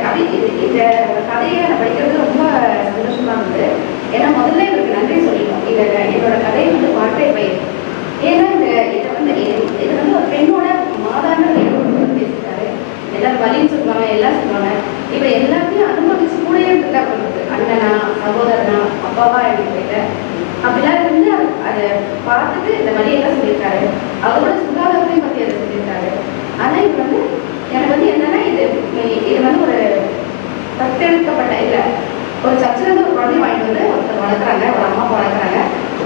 கதை இந்த கதையை நான் படிக்கிறது ரொம்ப சந்தோஷமா இருந்தது. ஏன்னா முதல்ல இவருக்கு நன்றி சொல்லி இந்த என்னோட கதை வந்து வாழ்க்கை பயிர் ஏன்னா இந்த இதை வந்து இது இது வந்து ஒரு பெண்ணோட மாதான நிகழ்வு பேசிட்டாரு எல்லாரும் வலின்னு சொல்லுவாங்க எல்லாம் சொல்லுவாங்க இப்ப எல்லாத்தையும் அனுபவிச்சு கூடயே இருந்துட்டா பண்ணுறது அண்ணனா சகோதரனா அப்பாவா எனக்கு தெரியல அப்படிலாம் இருந்து அது- அதை பார்த்துட்டு இந்த வழியெல்லாம் சொல்லியிருக்காரு அவரோட சுகாதாரத்தையும் பத்தி அதை சொல்லியிருக்காரு ஆனா இது வந்து எனக்கு வந்து என்னன்னா இது இது வந்து ஒரு தத்தெடுக்கப்பட்ட இல்ல ஒரு சர்ச்சில் இருந்து ஒரு குழந்தை வாங்கிட்டு வந்து ஒருத்தர் வளர்க்குறாங்க ஒரு அம்மா வளர்க்குறாங்க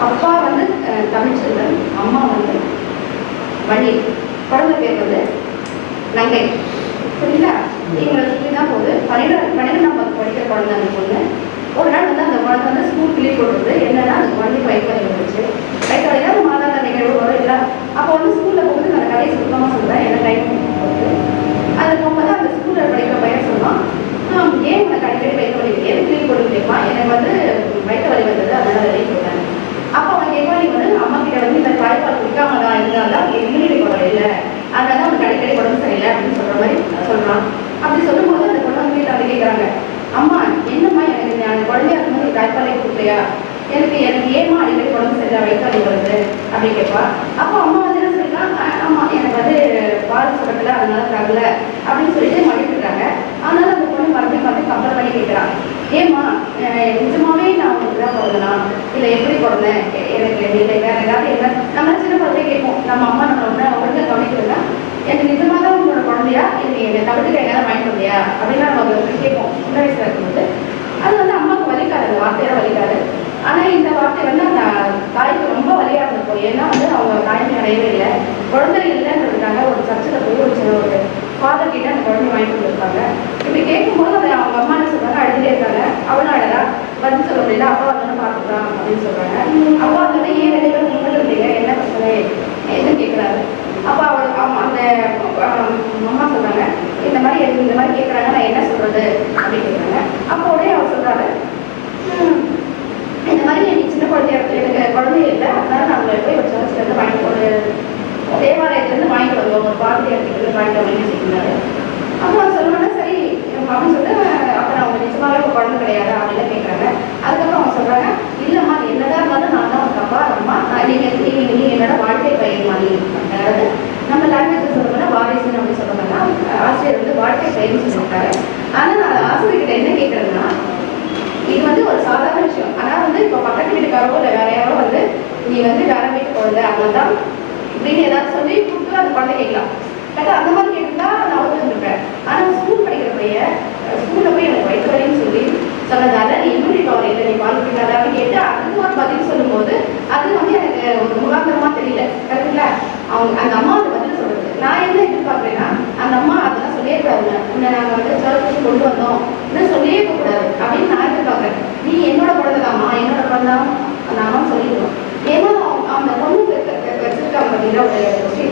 அப்பா வந்து அஹ், தமிழ்ச்செல்வன் அம்மா வந்து வள்ளி குழந்தை பேர் வந்து நங்கை. சரிங்களா இவங்களை சுற்றி தான் போகுது. பன்னிரெண்டு பன்னிரெண்டாம் வகுப்பு படிக்கிற குழந்தை அந்த பொண்ணு. ஒரு நாள் வந்து அந்த குழந்தை வந்து ஸ்கூல் கிளி போட்டுருது என்னன்னா அந்த குழந்தை வந்துச்சு வயிற்று வலினா அந்த மாதாந்த நிகழ்வு வரும் இல்லை அப்போ வந்து ஸ்கூலில் போகும்போது நான் கதையை சுத்தமாக சொல்கிறேன் என்ன டைம் போகுது அது போகும்போது அந்த ஸ்கூலில் படிக்கிற பையன் சொன்னான் "ஆம், ஏன் உனக்கு அடிக்கடி வருது? எதுக்கு கிளி போட்டு எனக்கு வந்து வயிற்று வலி வந்தது அதனால வெளியே போட்டேன் அப்போ அவன் கேட்பான் நீ வந்து அம்மா கிட்ட வந்து இந்த தாய்ப்பால் குடிக்காம தான் இருந்தாலும் இம்யூனிட்டி பவர் இல்லை அதனால அவனுக்கு அடிக்கடி உடம்பு சரியில்லை அப்படின்னு சொல்ற மாதிரி சொல்றான் அப்படி சொல்லும்போது அந்த பொண்ணு வந்து வீட்டில் வந்து கேட்குறாங்க அம்மா என்னம்மா எனக்கு நான் குழந்தையா இருக்கும்போது தாய்ப்பாலே கொடுக்கலையா எனக்கு எனக்கு ஏமா அடிக்கடி உடம்பு சரியில்லை வயிற்று வலி வருது அப்படின்னு கேட்பா அப்போ அம்மா வந்து என்ன சொல்லிக்கலாம் ஆமா எனக்கு வந்து பால் சுரக்கல அதனால தரல அப்படின்னு சொல்லிட்டு மன்னிட்டுறாங்க அதனால அந்த பொண்ணு மறுபடியும் மறுபடியும் கம்பல் பண்ணி கேட்குறான் ஏம்மா அஹ் நிஜமாவே நான் உங்களுக்கு தான் பிறந்தனா இல்லை எப்படி பிறந்தேன் எ- எனக்கு இல்லை வேற ஏதாவது என்ன நம்ம சின்ன குழந்தைய கேட்போம் நம்ம அம்மா நம்ம ஒன்று ஒழுங்காக கவனிக்கிறதா எனக்கு நிஜமாக தான் உங்களோட குழந்தையா இல்லை என்னை தவிர்த்து எங்கேயாவது வாங்கிட்டு வந்தியா அப்படின்னு நம்ம வந்து கேட்போம் சின்ன வயசுல இருக்கும்போது அது வந்து அம்மாவுக்கு வலிக்காது அந்த வார்த்தையெல்லாம் வலிக்காது ஆனால் இந்த வார்த்தை வந்து அந்த தாய்க்கு ரொம்ப வலியாக இருந்திருக்கும் ஏன்னா வந்து அவங்க தாய்மை அடையவே இல்லை குழந்தை இல்லைன்றதுக்காக ஒரு சர்ச்சில் போய் ஒரு சில ஒரு ஃபாதர் கிட்ட அந்த குழந்தை வாங்கிட்டு கொடுத்துருப்பாங்க இப்படி கேட்கும்போது அதை அவங்க அம்மா என்ன சொல்றாங்க? அழுதுட்டே இருக்காங்க. அவளும் அழகா பதில் சொல்ல முடியல. அப்பா வந்து பார்த்துக்கலாம் அப்படின்னு சொல்றாங்க. அப்பா வந்து ஏன் வேலையில் பேரும் முன்னாடி இருந்தீங்க என்ன பிரச்சனை? என்ன கேட்குறாரு? அப்போ அவள் அந்த அம்மா சொல்றாங்க இந்த மாதிரி எனக்கு இந்த மாதிரி கேட்குறாங்க. நான் என்ன சொல்றது? அப்படின்னு கேட்குறாங்க. அப்போ உடனே அவர் சொல்றாரு இந்த மாதிரி எனக்கு சின்ன குழந்தைய எனக்கு குழந்தை இல்லை. அதனால நான் உங்களை போய் ஒரு சர்ச்சில் இருந்து வாங்கி வாங்கிட்டு வந்தோம். ஒரு பாரதி எடுத்துக்கிட்டு வாங்கிட்டு வந்து சொல்லியிருந்தாரு அப்போ நான் சொல்லுவேன்னா சரி அப்படின்னு சொல்லிட்டு அப்போ நான் அவங்க நிஜமாவே ஒரு குழந்தை கிடையாது அப்படின்னு கேட்குறாங்க அதுக்கப்புறம் அவங்க சொல்கிறாங்க இல்லைம்மா என்னதான் இருந்தாலும் நான் தான் உங்க அப்பா அம்மா. நான் நீங்கள் நீங்கள் நீங்கள் என்னோட வாழ்க்கை பயிர் மாதிரி அதாவது நம்ம லாங்குவேஜ் சொல்லணும்னா வாரிசுன்னு அப்படி சொல்லணும்னா ஆசிரியர் வந்து வாழ்க்கை பயிர்னு சொல்லியிருக்காரு ஆனால் நான் ஆசிரியர்கிட்ட என்ன கேட்குறேன்னா இது வந்து ஒரு சாதாரண விஷயம். ஆனா வந்து இப்போ பக்கத்து வீட்டுக்காரோ இல்லை வேற யாரோ வந்து நீ வந்து வேற வீட்டு குழந்தை அதனால்தான் இப்படின்னு ஏதாவது சொல்லி கேட்கலாம் பட் அந்த மாதிரி கேட்டுட்டா நான் ஒத்துருந்துருப்பேன் ஆனா ஸ்கூல் படிக்கிற பையன் ஸ்கூல்ல போய் எனக்கு வயிற்று வரையும் சொல்லி சொன்னதால நீ இம்யூனிட்டி பவர் இல்லை நீ பால் குடிக்காத அப்படின்னு கேட்டு அதுக்கு ஒரு பதில் சொல்லும்போது அது வந்து எனக்கு ஒரு முகாந்திரமா தெரியல. கரெக்டுங்களா? அவங்க அந்த அம்மா அந்த பதில் சொல்றது. நான் என்ன எதிர்பார்க்குறேன்னா அந்த அம்மா அதெல்லாம் சொல்லியே கூடாது உன்னை நாங்கள் வந்து சொல்லி கொண்டு வந்தோம். இன்னும் சொல்லியே கூடாது அப்படின்னு நான் எதிர்பார்க்குறேன். நீ என்னோட குழந்தைதாம்மா என்னோட குழந்தை அந்த அம்மா சொல்லிடுவோம் ஏன்னா அவங்க- அந்த பொண்ணு பெற்று- பெ- வச்சிருக்காங்க பார்த்தீங்களா ஒரு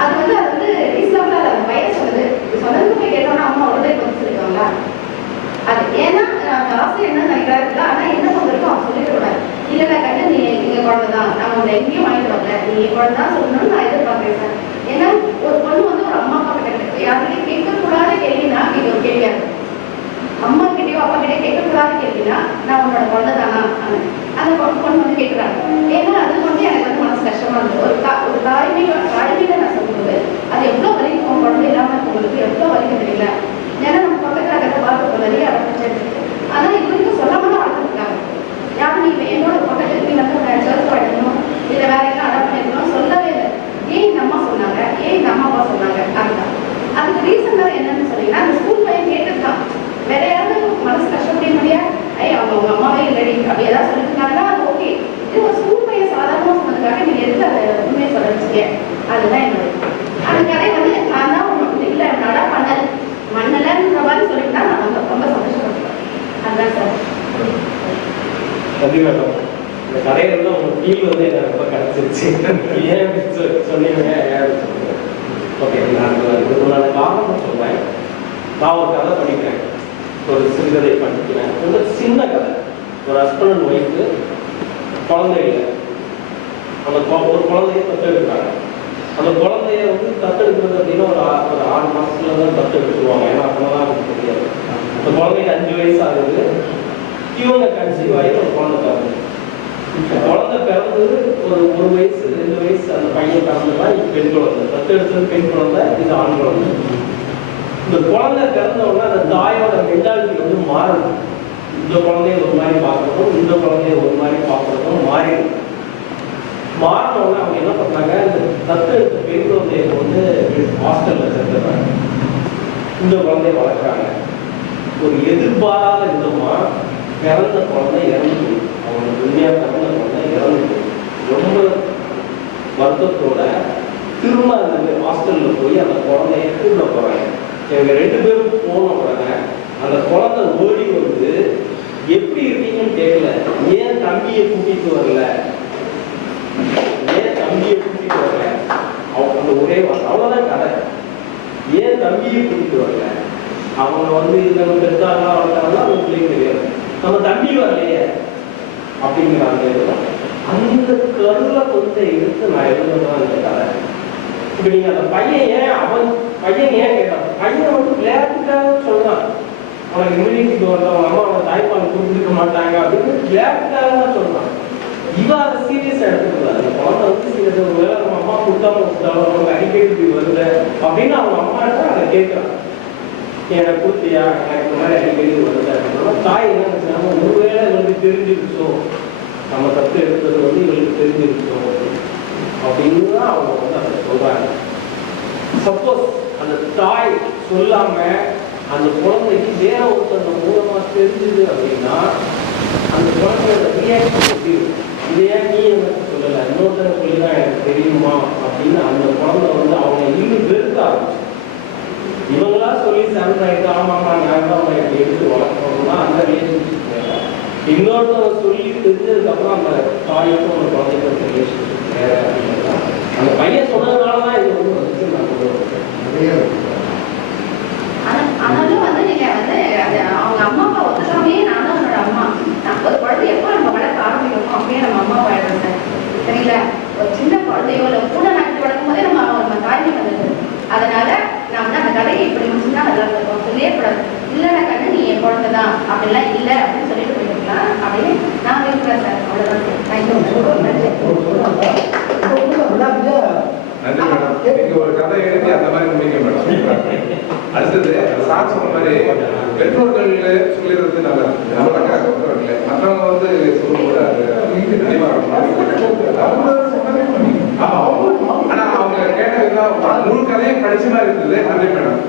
அது வந்து அது வந்து ரீசனபிளா அந்த பையன் சொன்னது இது சொன்னதுக்கு போய் கேட்டோம்னா அம்மா உடனே பதில் சொல்லிடுவாங்களா அது ஏன்னா அந்த ஆசை என்ன நினைக்கிறாரு ஆனா என்ன பொறுத்தவரைக்கும் அவன் சொல்லிட கூடாது இல்ல இல்ல கண்ணு நீ எங்க குழந்தை தான் நான் உங்களை எங்கேயும் வாங்கிட்டு வரல நீ என் குழந்தை தான் சொல்லணும்னு நான் எதிர்பார்க்கிறேன் சார் ஏன்னா ஒரு பொண்ணு வந்து ஒரு அம்மா அப்பா கிட்ட யாருக்கிட்டையும் கேட்கக்கூடாத கேள்வினா இது ஒரு கேள்வியா இருக்கும் அம்மா கிட்டயோ அப்பா கிட்டயோ கேட்கக்கூடாத கேள்வினா நான் உன்னோட குழந்தை தானா அந்த பொண்ணு பொண்ணு வந்து கேட்குறாங்க ஏன்னா அது வந்து எனக்கு வந்து மனசு கஷ்டமா இருந்தது ஒரு தா ஒரு தாய்மை தாய்மையில நான் சொல்லும்போது அது எவ்வளோ வலிக்கும் குழந்தை இல்லாம இருக்கவங்களுக்கு எவ்வளோ வலிக்கும் தெரியல ஏன்னா நம்ம பக்கத்துல இருக்கிறத பார்த்து நிறைய அடப்பிச்சு இருக்கு ஆனா இது வரைக்கும் சொல்லாம தான் வளர்த்துருக்காங்க யாரும் நீ என்னோட பக்கத்துல நீ வந்து சேர்த்து படிக்கணும் இல்ல வேற என்ன அடாப்ட் பண்ணிக்கணும் சொல்லவே இல்லை ஏன் இந்த அம்மா சொன்னாங்க ஏன் இந்த அம்மா அப்பா சொன்னாங்க அதுதான் அதுக்கு ரீசன் தான் என்னன்னு சொன்னீங்கன்னா அந்த ஸ்கூல் பையன் கேட்டுருக்கான் வேற யாராவது மனசு கஷ்டப்பட முடியா ஐய் அவங்க அவங்க அம்மாவே இல்லடி அப்படி ஏதாவது சொல்லிருக்காங்கன்னா அது ஓகே இது ஒரு ஸ்கூல் பையன் சாதாரணமா சொன்னதுக்காக நீங்க எதுக்கு அதை உண்மையை சொல்ல வச்சுக்க அதுதான் என்னோட அந்த கதை வந்து நான் தான் உனக்கு இல்லை நடா பண்ணல மண்ணலன்ற மாதிரி சொல்லிட்டா நான் ரொம்ப ரொம்ப சந்தோஷப்பட்டேன் அதுதான் சார் நன்றி இந்த கடையில் இருந்து உங்க ஃபீல் வந்து எனக்கு ரொம்ப கிடைச்சிருச்சு. ஏன் இப்படி சொன்னீங்க ஏன் ஓகே நான் உங்களோட காரணம் சொல்றேன். நான் ஒரு கதை படிக்கிறேன் ஒரு சிறுகதை படிக்கிறேன் ரொம்ப சின்ன கதை. ஒரு ஹஸ்பண்ட் அண்ட் ஒய்ஃபு குழந்தை இல்லை அந்த ஒரு குழந்தைய தத்தெடுக்கிறாங்க அந்த குழந்தைய வந்து தத்தெடுக்கிறது அப்படின்னா ஒரு ஆ- ஒரு ஆறு மாசத்துல தான் தத்தெடுத்துருவாங்க ஏன்னா அப்பதான் அதுக்கு தெரியாது. அந்த குழந்தைக்கு அஞ்சு வயசு ஆகுது. இவங்க கன்சீவ் ஆகி ஒரு குழந்தை பிறந்தது. இந்த குழந்தை பிறந்தது ஒரு ஒரு வயசு ரெண்டு வயசு அந்த பையன் பிறந்ததான் இது பெண் குழந்தை. தத்து எடுத்தது பெண் குழந்தை இது ஆண் குழந்தை. இந்த குழந்தை பிறந்த உடனே அந்த தாயோட மென்டாலிட்டி வந்து மாறும் இந்த குழந்தைய ஒரு மாதிரி பார்க்கறதும் இந்த குழந்தைய ஒரு மாதிரி பார்க்கறதும் மாறிடும். மாறின உடனே அவங்க என்ன பண்ணாங்க இந்த தத்து எடுத்த பெண் குழந்தைய வந்து ஹாஸ்டல்ல சேர்த்துறாங்க இந்த குழந்தைய வளர்க்குறாங்க. ஒரு எதிர்பாராத விதமாக பிறந்த குழந்தை இறந்து போகுது. உண்மையாக பிறந்த குழந்தை இறந்து ரொம்ப வருத்தத்தோட திரும்ப அந்த ஹாஸ்டலில் போய் அந்த குழந்தைய கூட போகிறாங்க இவங்க ரெண்டு பேரும் போன உடனே அந்த குழந்தை ஓடி வந்து எப்படி இருக்கீங்கன்னு கேட்கல ஏன் தம்பியை கூட்டிட்டு வரல? ஏன் தம்பியை கூட்டிட்டு வரல? அவங்க அந்த ஒரே அவ்வளோதான் கதை. ஏன் தம்பியை கூட்டிட்டு வரல? அவங்க வந்து இந்த நம்ம பெருசாக வளர்த்தாங்கன்னா அவங்க பிள்ளைங்க தெரியாது. நம்ம தம்பி வரலையே அப்படிங்கிறாங்க. அந்த கருல கொஞ்சம் எடுத்து நான் எழுதுதான் இந்த இப்ப நீங்க அந்த பையன் ஏன் அவன் பையன் ஏன் கேட்டான்? பையன் வந்து விளையாட்டுக்காக சொன்னான். அவனுக்கு இம்யூனிட்டி வரல அம்மா அவன் தாய்ப்பால் கொடுத்துருக்க மாட்டாங்க அப்படின்னு விளையாட்டுக்காக தான் சொன்னான். இவன் அதை சீரியஸ் எடுத்துக்கிறாரு அந்த குழந்தை வந்து சீரியஸ் ஒருவேளை நம்ம அம்மா கொடுத்தாம கொடுத்தாலும் அவங்க அடிக்கடி இப்படி வருது அப்படின்னு அவங்க அம்மாட்ட அதை கேட்கறான். எனக்கு கொடுத்தியா எனக்கு இந்த மாதிரி அடிக்கடி வந்தாருன்னா தாய் என்ன நினைச்சாங்க ஒருவேளை இவங்களுக்கு தெரிஞ்சிருச்சோம் நம்ம தப்பு எடுத்தது வந்து இவங்களுக்கு தெரிஞ்சிருச்சோம் அப்படின்னு தான் அவங்க வந்து அதை சொல்கிறாங்க சப்போஸ் அந்த தாய் சொல்லாம அந்த குழந்தைக்கு வேற ஒருத்தர் மூலமா தெரிஞ்சது அப்படின்னா அந்த குழந்தையோட ரியாக்ஷன் எப்படி? இருக்கும்? ஏன் நீ எனக்கு சொல்லல? இன்னொருத்தர சொல்லிதான் எனக்கு தெரியுமா? அப்படின்னு அந்த குழந்தை வந்து அவங்க இன்னும் வெறுக்க ஆரம்பிச்சு இவங்களா சொல்லி சண்டை ஆயிட்டு ஆமாமா நான் தான் எடுத்து வளர்க்கணும்னா அந்த ரிலேஷன்ஷிப் வேற இன்னொருத்தவங்க சொல்லி தெரிஞ்சதுக்கப்புறம் அந்த தாய்க்கும் அந்த குழந்தைக்கும் ரிலேஷன்ஷிப் வேற அப்படிங்கிறதா அந்த பையன் சொன்னதுனால தான் இது வந்து நான் கொண்டு வந்தேன். ஆனா- ஆனாலும் வந்து நீங்க வந்து அது அவங்க அம்மா அப்பா ஒத்துக்காமையே நான் தான் உன்னோட அம்மா நான் ஒரு குழந்தை எப்போ நம்ம வளர்க்க ஆரம்பிக்கணும் அப்படியே நம்ம அம்மா ஆயிடும் சார் சரிங்களா ஒரு சின்ன குழந்தையோ இல்லை பூனை நாட்டி வளர்க்கும் போதே நம்ம நம்ம தாய்மை வந்துடுது அதனால நான் வந்து அந்த கதையை இப்படி முடிச்சுன்னா நல்லா கூடாது இல்லைடா கண்ணு நீ என் குழந்தை தான். அப்படிலாம் இல்லை அப்படின்னு சொல்லிட்டு போயிருக்கலாம் அப்படின்னு நான் விரும்புகிறேன் சார். அவ்வளோதான் சார் தேங்க்யூ நீங்க ஒரு கதை எழுதி அந்த மாதிரி முடிங்க மேடம். அடுத்தது சார் சொன்ன மாதிரி பெற்றோர்கள் சொல்லிடுறது நல்லது நம்மளாக பெற்றோர்கள். மற்றவங்க வந்து சொல்லும்போது அது இருக்கும். ஆமா. ஆனா அவங்க கேட்ட விதம் முழு கதையும் படிச்ச மாதிரி இருந்தது. நன்றி மேடம்.